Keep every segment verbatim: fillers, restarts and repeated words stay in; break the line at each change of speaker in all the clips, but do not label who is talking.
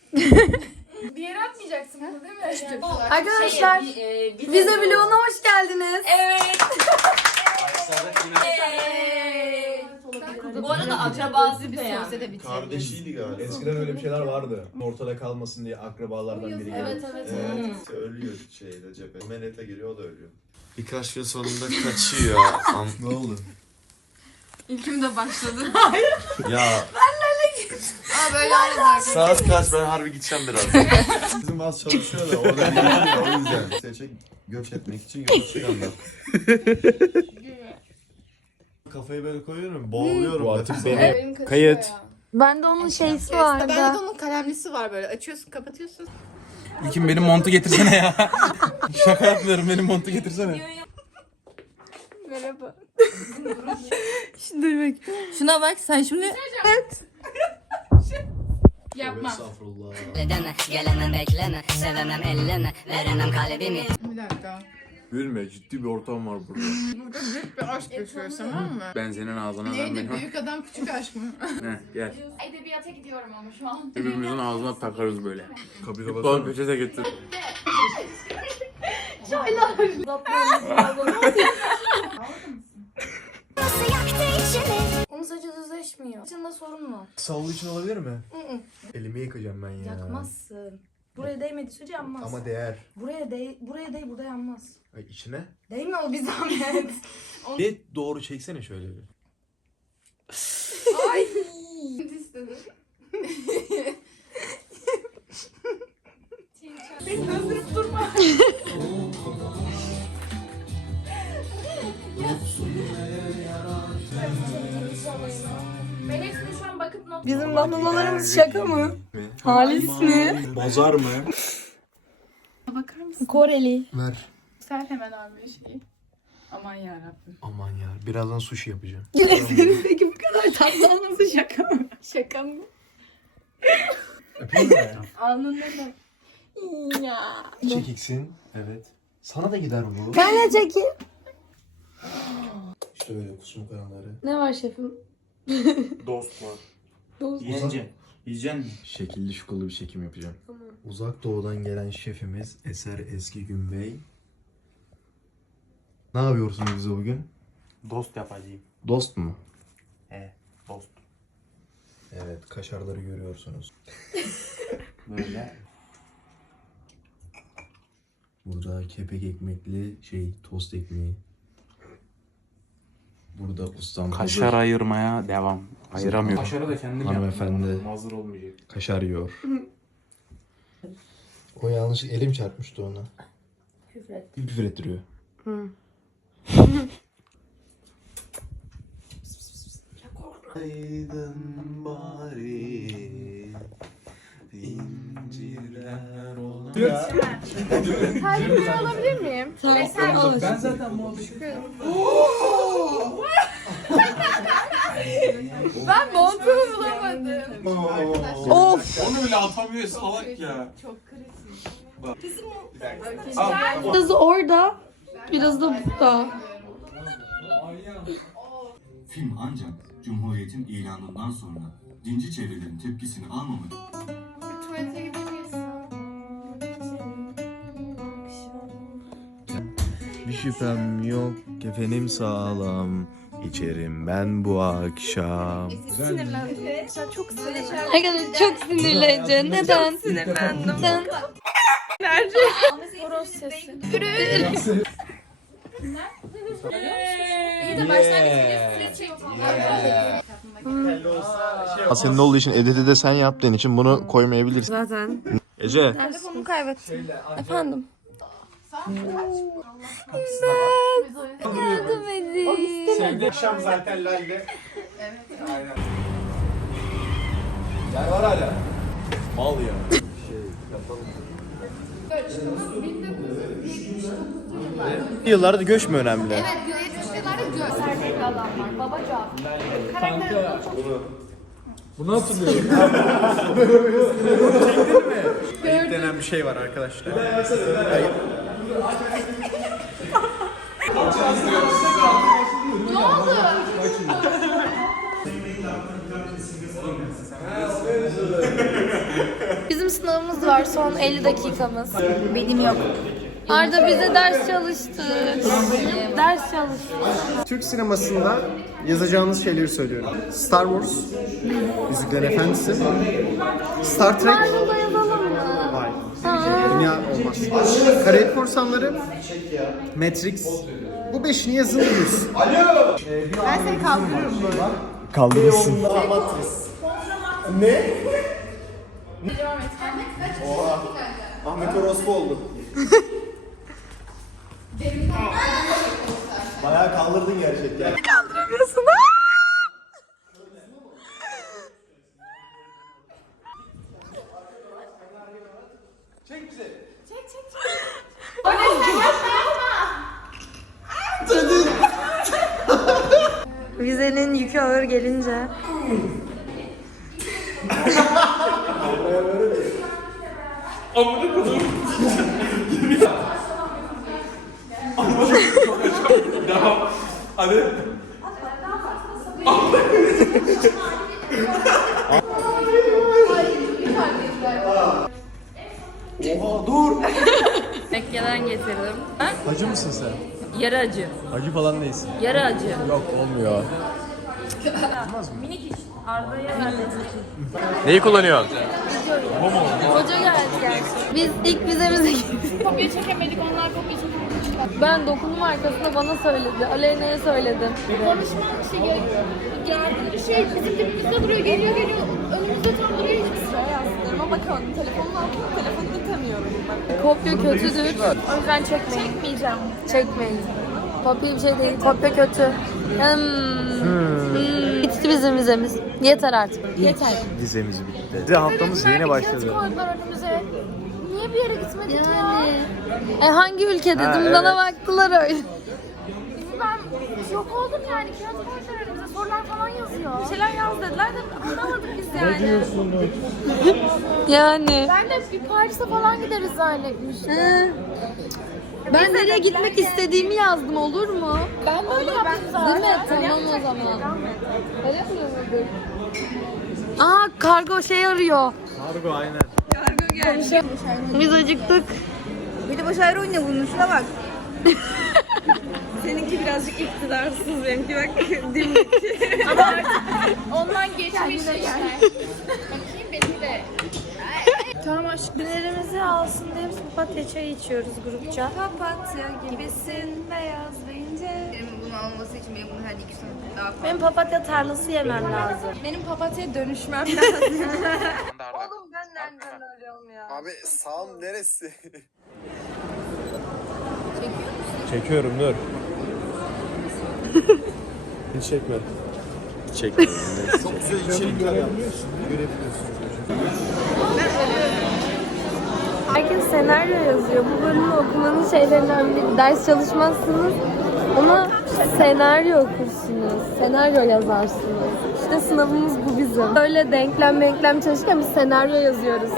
Bir yere atmayacaksın bunu değil mi? Yani.
Arkadaşlar
Şey, e, vize,
vize vloguna hoş geldiniz.
Evet. Bu arada akrabası da yani.
Kardeşiydi galiba.
Eskiden öyle bir şeyler vardı. Ortada kalmasın diye akrabalardan biri geliyor.
Evet evet.
Evet, işte ölüyor şeyde cephe. Menete giriyor, o da ölüyor.
Birkaç gün sonunda kaçıyor.
Ne oldu?
İlkim de başladı.
Ya
Aa böyle olmaz.
saat kaç, ben harbi gideceğim biraz.
Bizim bazı çalışıyor da orada gidiyor, o yüzden. Seçe göç etmek için yola çıkanlar. Kafayı böyle koyuyorum, boğuluyorum.
Bu artık
nefes
benim.
alamıyorum.
Benim kaçıyor
Kayıt.
ya.
Bende onun şeysi vardı.
Bende de onun kalemlisi var böyle. Açıyorsun, kapatıyorsun.
İlkin benim montu getirsene ya. Şaka yapmıyorum, benim montu getirsene.
Merhaba.
Dur bak. Şuna bak sen şimdi. Evet.
Yapma.
Estağfurullah.
Deme, gelemem bekleme, sevemem elleme, veremem kalbimi.
Bir dakika.
Gülme, ciddi bir ortam var burada.
Burada büyük bir aşk yaşıyoruz, tamam mı?
Ben senin ağzına
Neydi?
vermem.
Büyük adam küçük aşk mı?
Heh, gel.
Edebiyata gidiyorum ama şu an.
Birbirimizin ağzına takarız böyle.
Kapıyı
Son
kapatsana.
peçete getir.
Onun saçı düzleşmiyor. Saçında sorun mu?
Savlu için olabilir mi?
Hı hı.
Elimi yıkacağım ben ya.
Yakmazsın. Buraya değmedi sürece yanmaz.
Ama değer.
Buraya değ, buraya değ, burada yanmaz.
Ay içine.
Değme o bir zahmet.
Bir doğru çeksene şöyle bir.
Ay.
Beni öldürüp durma. Ben hepsine şu an bakıp not
Bizim bandolalarımız şaka mı? Halis mi?
Bozar mı?
bakar mısın?
Koreli.
Ver.
Sen hemen abi şeyi. Aman yarabbim.
Aman ya, birazdan sushi yapacağım.
Gülersiniz peki bu kadar tatlı olması şaka mı? Şaka mı?
Öpeyim mi?
Alnında da.
Ya.
Çekiksin. Evet. Sana da gider bu.
Ben de çekeyim.
İşte böyle kusmuk oranları.
Ne var şefim?
Dost var.
Dost.
Yiyeceksin. Yiyeceksin mi?
Şekilli şukullu bir çekim yapacağım.
Tamam.
Uzak doğudan gelen şefimiz Eser Eski Gün Bey. Ne yapıyorsunuz bize bugün?
Dost yapacağım.
Dost mu?
He, dost.
Evet, kaşarları görüyorsunuz.
Böyle.
Burada kepek ekmekli şey tost ekmeği. Burada ustam
Kaşar
hazır
ayırmaya devam. Ayıramıyorum. Kaşarı da kendim
Hanımefendi.
yaptım. Hazır olmayacak.
kaşar yiyor. O yanlışlık elim çarpmıştı ona.
Küfret.
Bir küfür ettiriyor.
Hı.
Aydın bari incirler olan.
Terlikleri alabilir miyim?
Tamam.
Ben zaten muhabbet
Ben montumu bulamadım.
Of.
Onu bile atamıyor salak ya.
Çok kritik.
Biraz orada, biraz da burada.
Film ancak Cumhuriyet'in ilanından sonra dinci çevrelerin tepkisini almamalı.
Tuvalete gidemeyiz.
Bir şüphem yok, kefenim sağlam. İçerim ben bu akşam.
Sinirlendi. Sen çok sinirlendi.
Arkadaşlar çok sinirleneceğim. Neden? Sinirlendim. Neden?
Horoz sesi.
İyi de başlangıç
Senin olduğu için editi de sen yaptığın için bunu koymayabilirsin.
Zaten.
Ece.
Telefonumu kaybettim.
Efendim. Yardım edin.
Sevdi akşam zaten Lal'de. Aynen.
Yer var hala. Mal ya.
Yıllarda göç mü önemli?
Evet, yetmişli yıllarda gösterdeki adam var. Babacan. Karakteri çok
Bunu hatırlıyorum.
Ayıp denen bir şey var arkadaşlar.
Ne oldu?
Bizim Bizim sınavımız var, son elli dakikamız. Benim yok. Arda bize ders çalıştı. Ders çalıştı.
Türk sinemasında yazacağınız şeyleri söylüyorum. Star Wars, Yüzüklerin Efendisi, Star Trek,
Marvel'da yazalım mı?
hayır, Dünya olmaz. Karayip Korsanları, Matrix. Bu beşini yazın yüz.
Ben seni kaldırırım böyle.
Kaldırırsın. Matrix. Ne? Oha. Ahmet Orospu oldu. Bayağı kaldırdın gerçekten.
Kaldıramıyorsun.
Çek bize.
Çek çek çek.
Vizenin yükü ağır gelince.
Hadi.
Oha dur.
Mekke'den getirdim. Ha?
Acı mısın sen?
Yarı acı.
Acı falan değilsin.
Yarı acı.
Yok olmuyor.
Minik iş. Arda'ya verdim.
Neyi kullanıyorsun?
Hoca geldi gerçi. Biz ilk vizemize girdik.
Kopya çekemedik, onlar kopya çekemedik.
Ben dokunma arkasında bana söyledi. Aleyna'ya söyledim.
Konuşma bir şey gel- geldi bir şey bizim dibimizde duruyor, geliyor geliyor. Önümüzde tam duruyor, hiçbir şey
Yazdırma bakın. Telefonun altında telefonunu tanıyorum ben. Kopya kötüdür. O yüzden çekmeyin.
çekmeyeceğim.
Çekmeyin. Kopya bir şey değil. Kopya kötü. Hmm. Hmm. Bitti bizim vizemiz. Yeter artık. Yeter.
Vizemiz bitti. Vize haftamız yeni başladı.
Kağıt koydular önümüze. Niye bir yere gitmedik ya?
E hangi ülke dedim, bana baktılar öyle.
Ben şok oldum yani. Kağıt koydular önümüze. Sorular falan yazıyor. Bir şeyler yaz dediler de anlamadık biz yani.
Ne diyorsunuz?
Yani.
Ben de bir Paris'e falan gideriz zannetmiştim.
Hı. Ben nereye gitmek istediğimi yazdım, olur mu?
Ben böyle yaptım zaten.
Değil mi? Tamam o zaman. Öyle yapmıyor. Aa, kargo şey arıyor.
Kargo aynen.
Biz acıktık.
Bir de boş ayrı oynuyor bunun, şuna bak. Seninki birazcık iktidarsız, benimki bak dimdik.
Ama artık ondan geçmiş işte. Bakayım benim de.
Tamam aşkım. Günlerimizi alsın diye biz papatya çayı içiyoruz grupça.
Papatya gibisin, beyaz ve ince. Benim bunu alması için benim bunu her iki sene daha fazla.
Benim papatya tarlası yemem lazım.
Benim papatyaya dönüşmem lazım.
Oğlum ben nereden ölüyorum ya?
Abi sağım neresi?
Çekiyorum dur. Hiç çekme.
Çekmiyorum.
Çok güzel içerikler yapıyorsun. Görebiliyorsun.
Herkes senaryo yazıyor. Bu bölümü okumanın şeylerinden biri. Ders çalışmazsınız ama senaryo okursunuz. Senaryo yazarsınız. İşte sınavımız bu bizim. Böyle denklem denklem çalışırken biz senaryo yazıyoruz.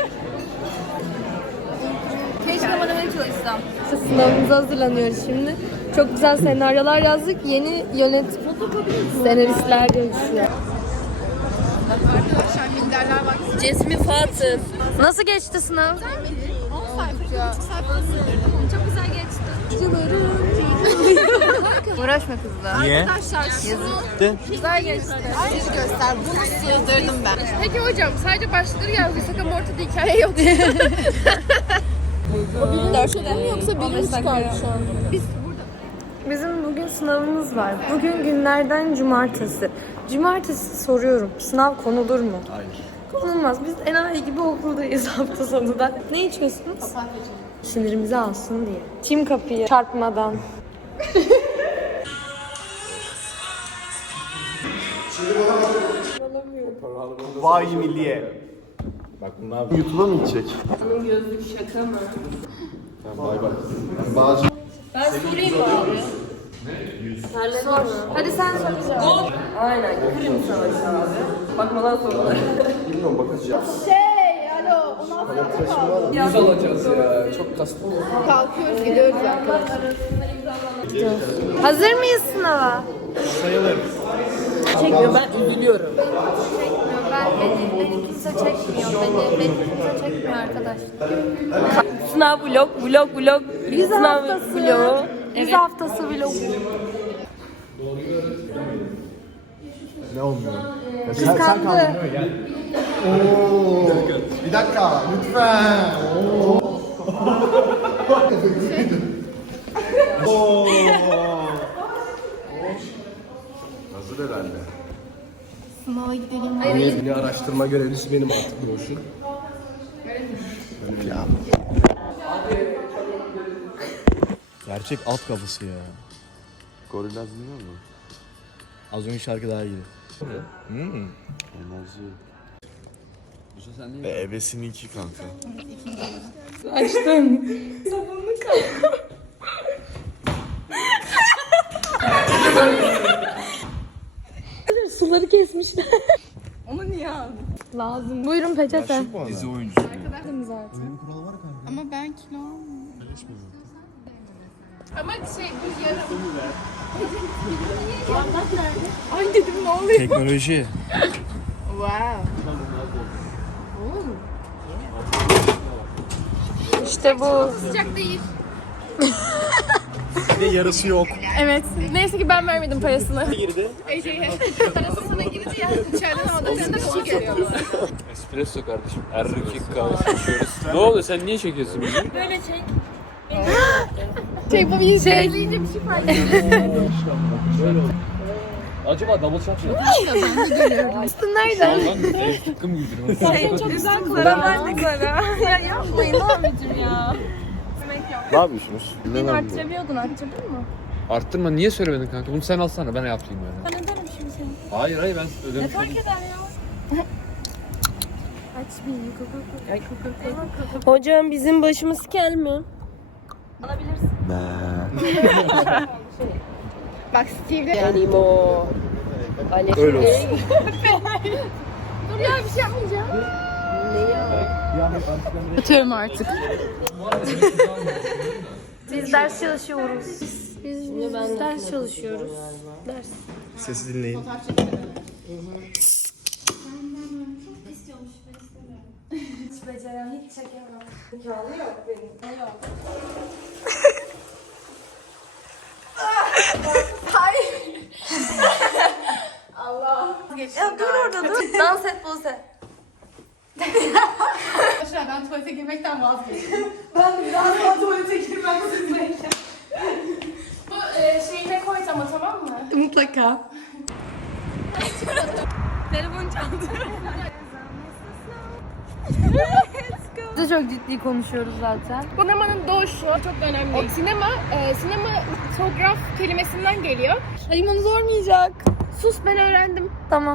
Keşke bana ne çalışsam.
İşte sınavımıza hazırlanıyoruz şimdi. Çok güzel senaryolar yazdık. Yeni yönetim senaristler gelişiyor.
Arkadaşlar minderler bak.
Cesmi Fatih. Nasıl geçti sınav?
on sayfa, ya. sayfa çok güzel geçti. Uğraşma kızla.
Niye?
Arkadaşlar şunu güzel geçti. Siz göster. Bunu sığdırdım ben.
Peki hocam sadece başlıkları yazdıysak ama ortada hikaye yok.
Dörtte mi yoksa birinci çıkardı şu an? Biz
Bizim bugün sınavımız var. Bugün günlerden cumartesi. Cumartesi soruyorum. Sınav konulur mu?
Hayır.
Konulmaz. Biz enayi gibi okuldayız hafta sonu da. Ne içiyorsunuz? Sinirimizi alsın diye. Çim kapıyı çarpmadan.
Vay milliye.
Bak bunlar
YouTube'a mı gidecek?
bay bay.
Bazı
Hadi sen sor.
aynen Kırım Savaşı abi. Bakmadan sorular.
bilmiyorum bakacağız.
Şey, alo, ona
Yüz alacağız ya. Çok kastı.
kalkıyoruz, gidiyoruz arkadaşlar.
Hazır mıyız sınava?
Sayılır.
Çekmiyor, ben üzülüyorum.
beni, beni kimse çekmiyor. Beni, beni kimse çekmiyor arkadaşlar. Sınav vlog, vlog, vlog. Vize Sınav haftası. Vlogu. Vize haftası vlog.
Ne olmuyor? Ya
sen, sen kaldın
değil mi? Gel. Oo. Bir dakika lütfen. Oo. Oo.
Hazır herhalde.
Sınava gidelim.
Yeni araştırma görevlisi benim artık broşür.
Ya.
Gerçek alt kafası ya.
Gorillaz dinliyor musun?
Az önce şarkı daha iyiydi. Hmm.
Enerji. E, ebesininki kanka.
Açtım. Suları kesmişler.
Onu niye aldın?
Lazım. Buyurun peçete.
Dizi oyuncusu.
Ama ben kilo almıyorum. Ama şey bu yarım. Ay dedim ne oluyor?
Teknoloji.
Wow.
İşte bu.
Sıcak değil.
Bir de yarısı yok.
Evet. Neyse ki ben vermedim parasını. Girdi. Ece'ye. Parası sana girdi ya. İçeriden havada sen de koku geliyor.
Espresso kardeşim. Erkek kahvesi içiyoruz. Ne oldu? Sen niye çekiyorsun bizi?
Böyle çek.
Şey bu bir şey.
Acaba double shot mı?
Üstün nerede?
Lan tıkkım giydiriyor.
Şey çok güzel Klara. Ben de Klara. Ya yapmayın abicim ya.
Ne yapıyorsunuz?
Beni arttıramıyordun, arttırdın mı?
Arttırma niye söylemedin kanka? Bunu sen alsana ben yapayım böyle.
Ben öderim şimdi seni.
Hayır hayır ben ödemiş
Ne fark eder ya? Aç bir Coca-Cola. Hocam bizim başımız kel mi? Alabilirsin.
Bak Steve'de.
Animo.
Öyle olsun.
Dur ya bir şey yapmayacağım.
Ne ya?
Atıyorum artık.
Biz ders çalışıyoruz. Biz, biz ders çalışıyoruz. Ders.
Sesi dinleyin.
Hiç becerem, hiç çekemem. Zekalı yok benim. Ne yok?
Hayır. Allah.
Ya dur orada dur. Dans et Buse.
Arkadaşlar ben tuvalete girmekten vazgeçtim. Ben biraz daha tuvalete girmem sizinleyken. Bu e, şeyi de koy ama tamam mı?
Mutlaka. Telefon çaldı. Biz de çok ciddi konuşuyoruz zaten.
Sinemanın doğuşu çok önemli. O sinema, e, sinematograf kelimesinden geliyor.
Ay bana zormayacak.
Sus ben öğrendim.
Tamam.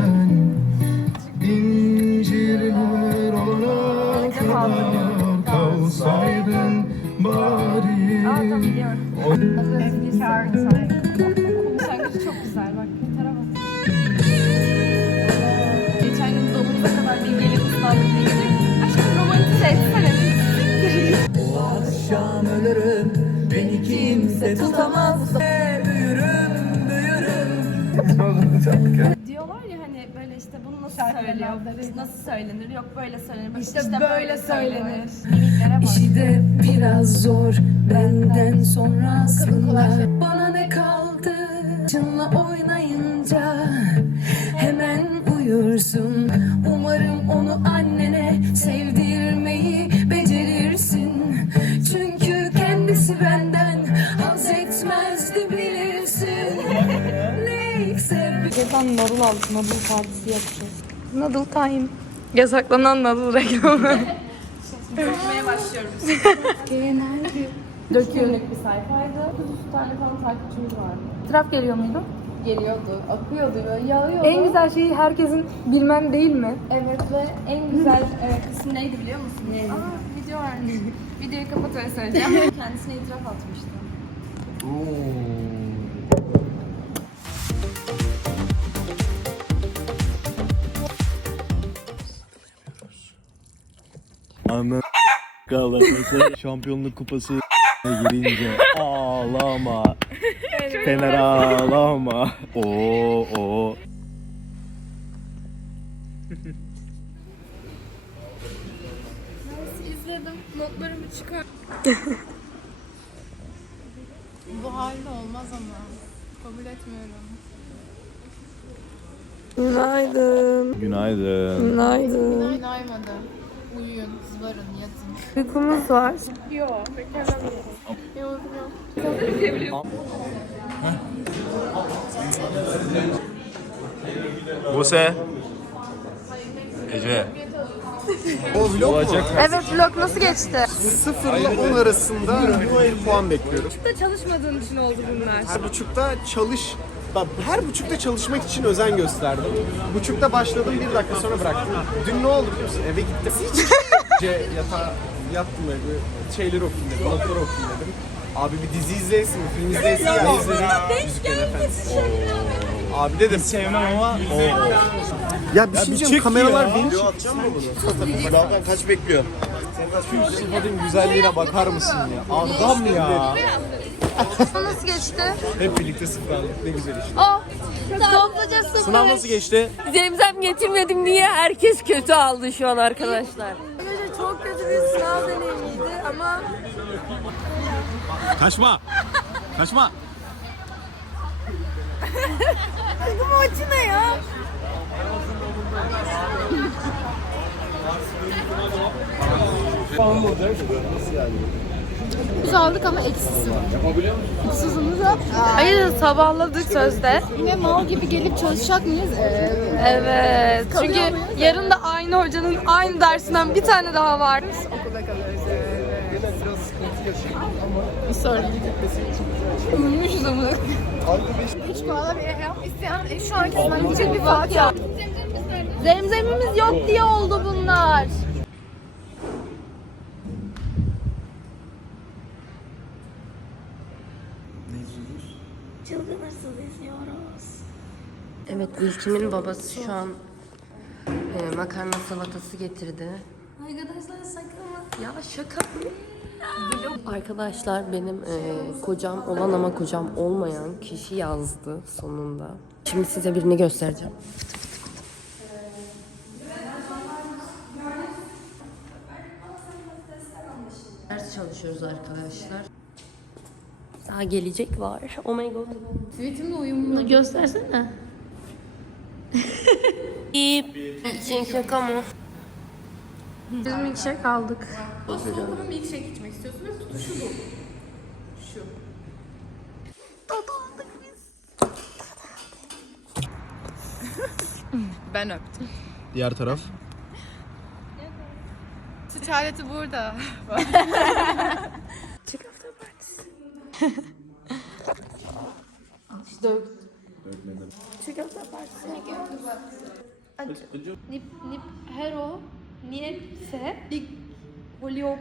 Kalsaydın bari.
Aa tamam biliyorum.
Başlangıcı çok güzel bak. Gitara bak. Geçen gün dolumuza kadar bir gelip ıslandık diyecek. Aşkım romantize etsene.
O akşam ölürüm, beni kimse tutamaz. Büyürüm, büyürüm.
Diyorlar ya hani böyle işte bunu nasıl söylüyor, nasıl söylenir, yok böyle söylenir, işte,
İşte böyle söylenir.
Mimiklere bak.
İşi de biraz zor, benden sonra aslında. Bana ne kaldı, çınla oynayınca hemen uyursun. Umarım onu annene sevdirmeyi becerirsin. Çünkü kendisi benden haz etmezdi bilirsin. Neyse.
Geçen marul aldık. Marul partisi yapacağız. Noodle time. Yasaklanan noodle reklamı.
Konuşmaya başlıyoruz.
Döküyor.
Bir sayfaydı. dokuz yüz tane falan takipçimiz vardı.
Traf geliyor muydu?
Geliyordu, akıyordu böyle, yağıyordu.
En güzel şeyi herkesin bilmem değil mi?
Evet ve en güzel e, kısım neydi biliyor musun? Neydi? Aa video var. Videoyu kapat öyle söyleyeceğim. Kendisine itiraf atmıştı.
Ana Galatasaray şampiyonluk kupası girince ağlama. Fener ağlama. Oo o.
başladım. Notlarımı çıkar. Bu halde olmaz ama. Kabul etmiyorum.
Günaydın.
Günaydın.
Günaydın.
Günaydın. Uyuyun, zıvarın, yatın.
Uykumuz var.
Yok, beklemem. Yok, yok.
Buse. Ece.
O vlog mu?
Evet, vlog nasıl geçti?
sıfır ile on arasında bir puan bekliyorum.
Da çalışmadığın için oldu bunlar.
Her buçukta çalış... Bak, her buçukta çalışmak için özen gösterdim. Buçukta başladım, bir dakika sonra bıraktım. Dün ne oldu biliyor musun? Eve gittim. Hiç gece yatağa yattım böyle bir şeyleri okuyayım dedim, notları okuyayım dedim. Abi bir dizi izleyesin mi, film izleyesin ya. Ne izledim? Yüzüklerin Efendisi. Abi dedim.
Sevmem ama.
Ya bir şey diyeceğim, kameralar beni
Video atacağım mı bunu? Kulağından kaç bekliyorsun?
Şu sıfatın güzelliğine bakar mısın ya? Adam ya.
Nasıl geçti?
Hep birlikte sıfır aldık, ne güzel işte.
Oh, topluca sıfır.
Sınav nasıl geçti?
Zemzem getirmedim diye herkes kötü aldı şu an arkadaşlar. Çok kötü bir sınav deneyimiydi ama...
Kaçma. Kaçma.
Bu maçı ne ya?
Biz aldık ama eksisi var. Eksisimiz yok.
Hayır, sabahladık sözde.
Yine mal gibi gelip çalışacak mıyız? Evet.
Evet. Çünkü yarın da aynı hocanın aynı dersinden bir tane daha var.
Okulda kalırız. Bir sorun. Uyumuşuz ama. Üç puanla bir yap isteyen e, şu anki sınav gidecek bir Fatih.
Zemzemimiz yok diye oldu bunlar. Evet, İlkim'in babası şu an e, makarna salatası getirdi. Arkadaşlar şaka mı? Ya şaka mı? Arkadaşlar benim e, kocam olan ama kocam olmayan kişi yazdı sonunda. Şimdi size birini göstereceğim. Ders çalışıyoruz arkadaşlar. Daha gelecek var. Oh my god.
Tweetimle uyumlu.
Göstersene. İyi. İçin şaka mı? Biz milkshake aldık.
Okulda milkshake içmek istiyorsun ve tutuşu bu. Şu.
Dadandık biz.
Ben öptüm.
Diğer taraf.
Süt aleti burada.
Çık hafta partisi. İşte dökmedim. Çık hafta partisine gördüm. Acı. Nip, nip, hero, niyetse, lik, holyog,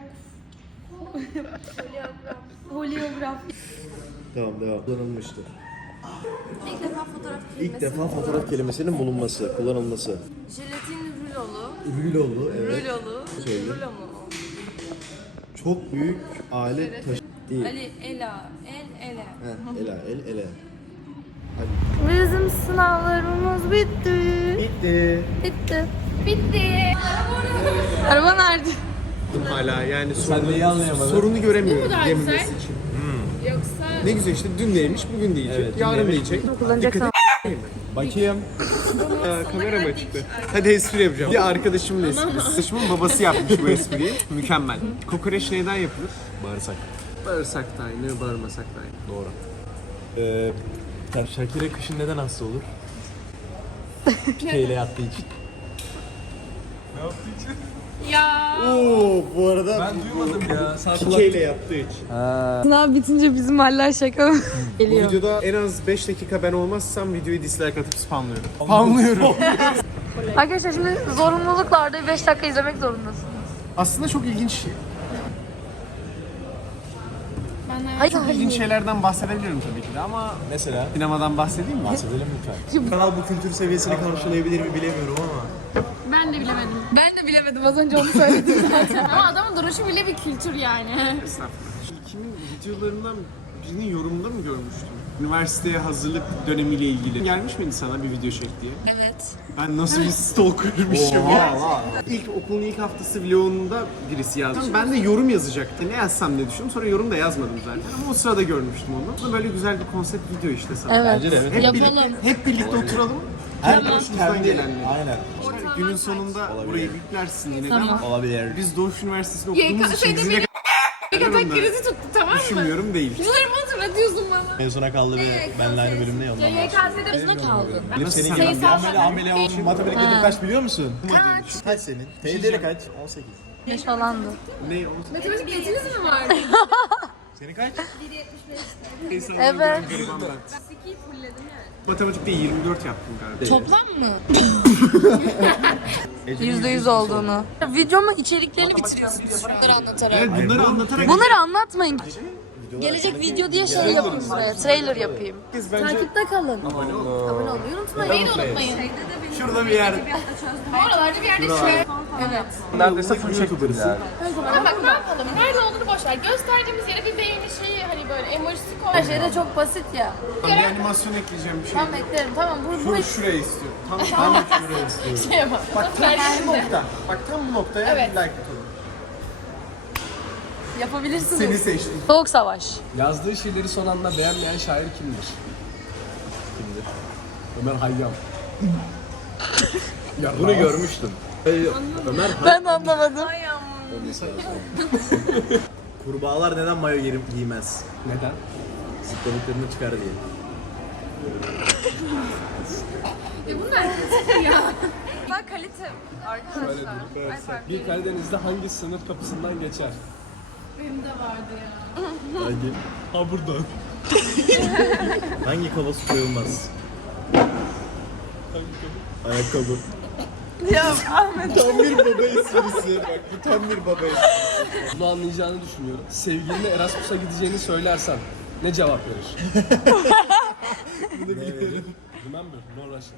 holyograf.
Tamam devam. Kullanılmıştır.
İlk defa fotoğraf
İlk defa fotoğraf kelimesinin bulunması, kullanılması.
Jelatin rülolu.
Rülolu, evet.
Rülolu.
Söyle.
Rulo mu?
Çok büyük alet taşı değil.
Ali, Ela, El, Ele.
Heh, ela, el, ele.
Bizim sınavlarımız bitti.
Bitti.
Bitti. Bitti. Araba nerede?
Hala yani
Sen
sorunu,
neyi anlayamadın?
sorunu göremiyorum
kadar
yeminmesi
güzel.
için.
Yoksa
Ne güzel işte dün neymiş, bugün diyecek,
Evet, dün
yarın
neymiş,
diyecek.
Kullanacaksın.
Bakayım.
Aa, kamera mı çıktı? Hadi espri yapacağım. Bir arkadaşımın esprisi. Arkadaşımın babası yapmış bu espriyi. Mükemmel. Kokoreç neyden yapılır?
Bağırsak.
Bağırsak da aynı, bağırmasak da aynı.
Doğru. Ee, Şakir'e kışın neden hasta olur? Pikeyle yattığı için.
ya.
Oo, bu arada
Ben duymadım ya. Sağ
pikeyle yaptığı için.
Sınav bitince bizim haller şaka mı?
Bu
Geliyor.
videoda en az beş dakika ben olmazsam videoyu dislike atıp spamlıyorum. Spamlıyorum.
Arkadaşlar şimdi zorunluluklarda beş dakika izlemek zorundasın.
Aslında çok ilginç,
Hayır,
çok ilginç şeylerden bahsedebilirim tabii ki de ama
Mesela
sinemadan bahsedeyim mi?
bahsedelim lütfen. Kanal bu kültür seviyesini karşılayabilir mi bilemiyorum ama.
Ben de bilemedim. Ben de bilemedim. Az önce onu söyledim zaten. Ama adamın duruşu bile bir kültür yani.
Estağfurullah. Kimin videolarından birinin yorumunda mı görmüştüm? Üniversiteye hazırlık dönemiyle ilgili. Gelmiş miydi sana bir video çek diye?
Evet.
Ben nasıl bir stalker'mışım ya. İlk okulun ilk haftası vlogunda birisi yazmış. Ben de yorum yazacaktım. Ne yazsam diye düşündüm. Sonra yorum da yazmadım zaten. Ama o sırada görmüştüm onu. Bu böyle güzel bir konsept video işte sana.
Evet.
Bence de evet.
Hep
Yapalım.
birlikte, hep birlikte oturalım. Her başımızdan gelenleri.
Aynen.
İşte günün sonunda burayı yüklersin yine de ama
Olabilir.
biz Doğuş Üniversitesi'nde okuduğumuz
Y K
için
S'de
bizi
beni
ne kadar
Yatak krizi tuttu, tamam mı?
düşünmüyorum değil.
Bunları mı hatırlatıyorsun bana?
Mezuna kaldı ve benle aynı bölümde ya ondan
Y K S'de bizde kaldın.
Benim senin gibi bir amele amele olmuş. Matematikte kaç biliyor musun? Kaç? Kaç senin? T L'de kaç? on sekiz.
Beş falandı.
Ne olsun?
Matematik geçiniz mi vardı?
Senin kaç?
Evet.
Matematikte yirmi dört yaptım galiba.
Toplam mı?
Yüzde yüz olduğunu. Videonun içeriklerini bitiriyorsunuz bunları anlatarak.
Evet bunları anlatarak
Bunları anlatmayın. Gelecek video diye şey yapayım buraya. Trailer yapayım. Takipte kalın. Abone olmayı unutmayın.
Neyi de unutmayın.
şurada bir yer.
Bu aralarda bir yerde şuraya.
Evet.
Neredeyse full çektim yani.
Ha bak ne yapalım? Nerede olduğunu boş ver. Gösterdiğimiz yere bir beğeni şeyi hani böyle emojisi koy.
Her şey de çok basit ya.
Bir animasyon ekleyeceğim bir şey.
Ben beklerim. Tamam. Bu, bu
Şur şuraya istiyorum. Tam tam şuraya istiyorum.
Şey yapalım.
Bak tam bu nokta. Bak tam bu noktaya
Evet.
bir like atalım.
yapabilirsiniz.
Seni seçtim.
Soğuk Savaş.
Yazdığı şiirleri son anda beğenmeyen şair kimdir? Kimdir? Ömer Hayyam.
Ya bunu görmüştüm. Ömer
Ben anlamadım.
kurbağalar neden mayo giyip giymez?
Neden?
Zıpladıklarını çıkar diye.
Bak kalite arkadaşlar.
Bir Karadeniz'de hangi sınır kapısından geçer?
Hangi?
Ha buradan.
Hangi kova su koyulmaz? Ayakkabı.
Ya Ahmet.
Tam bir baba esprisi. Bak bu tam bir baba esprisi.
Bunu anlayacağını düşünüyorum. Sevgiline Erasmus'a gideceğini söylersen ne cevap verir?
Bunu biliyorum.
Remember, no Russian.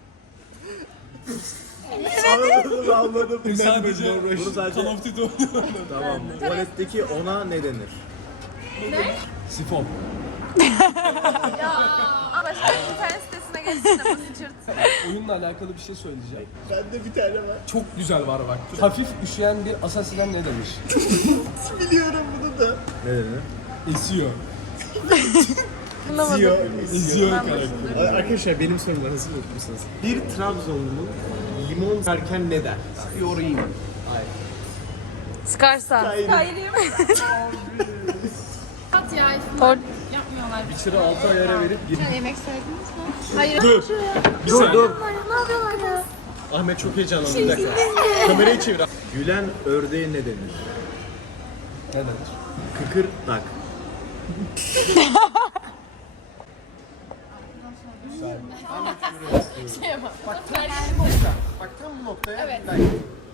Anladım anladım.
Sadece
Bunu sadece...
Call of Duty
Tamam. Tuvaletteki ona ne denir?
Sifon.
Başka internet sitesine geçsene bu sıçırt.
Oyunla alakalı bir şey söyleyeceğim.
Bende bir tane var.
Çok güzel var bak. Hafif üşüyen bir asasinen ne demiş?
Biliyorum bunu da. Ne denir?
Esiyor.
Ziyo.
Esiyor karakteri.
Arkadaşlar benim sorular hazır mısınız? Bir Trabzonlu limon yerken ne der? Yorayım.
Sıkarsa.
At ya.
Tor
Yapmıyorlar.
Bir çıra altı ayara verip gir.
Yemek sevdiniz mi? Hayır.
Dur. Bir saniye.
ne yapıyorlar ya?
Ahmet çok heyecanlandı bir dakika. Kamerayı çevir.
Gülen ördeğe ne denir?
Ne denir?
Kıkır tak.
Şey yapalım.
Bak tam bu noktaya
Evet.
bir like.